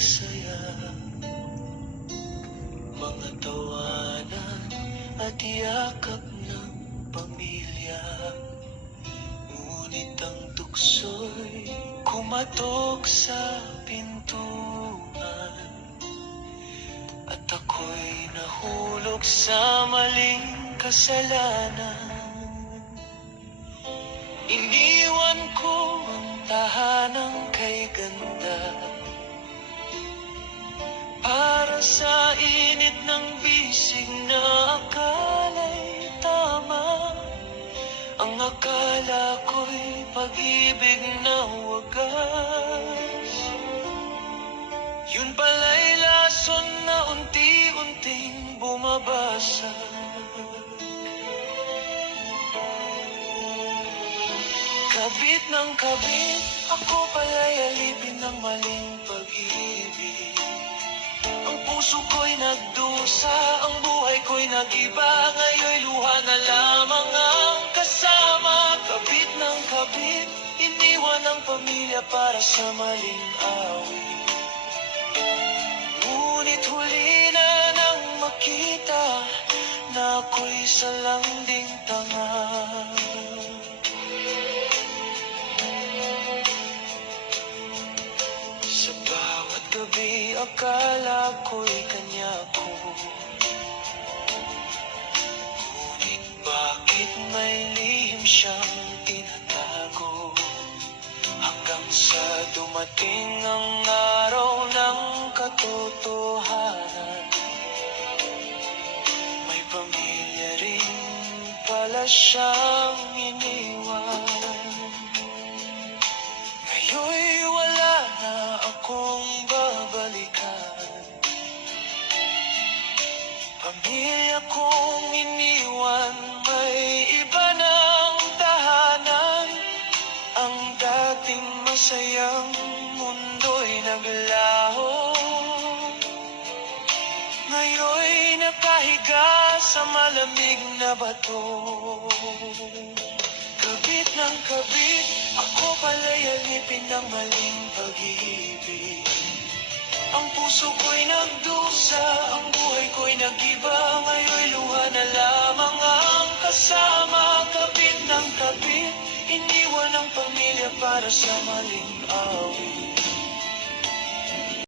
saya, mga tawanan at yakap ng pamilya. Ngunit ang tukso'y kumatok sa pintuan, at ako'y nahulog sa maling kasalanan. Iniwan ko ang tahanang kay ganda para sa init ng bisig na akala'y tama. Ang akala ko'y pag-ibig na wagas, yun pala'y lason na unti-unting bumabasag. Kabit ng kabit, ako pala'y alipin ng maling pag-ibig. Ang puso ko'y nagdusa, ang buhay ko'y nag-iba. Ngayon'y luha na lamang ang kasama. Kabit ng kabit, iniwan ang pamilya para sa maling awit. Ngunit huli na nang makita na ako'y salanding tanga. Sa bawat gabi, akala ko'y kanya ko. Ngunit bakit may lihim siyang tinatago? Hanggang sa dumating ang araw ng katotohanan, may pamilya rin pala siyang iniwan. Ngayon'y wala na akong babalikan. Pamilya kong iniwan, may iba ng tahanan. Ang dating masayang mundo'y naglaho. Ngayon'y nakahiga sa malamig na bato. Kabit ng kabit, ako pala'y alipin ng maling pag-ibig. Ang puso ko'y nagdusa, ang buhay ko'y nag-iba. Ngayon'y luha na lamang ang kasama. Kabit ng kabit, iniwan ang pamilya para sa maling awit.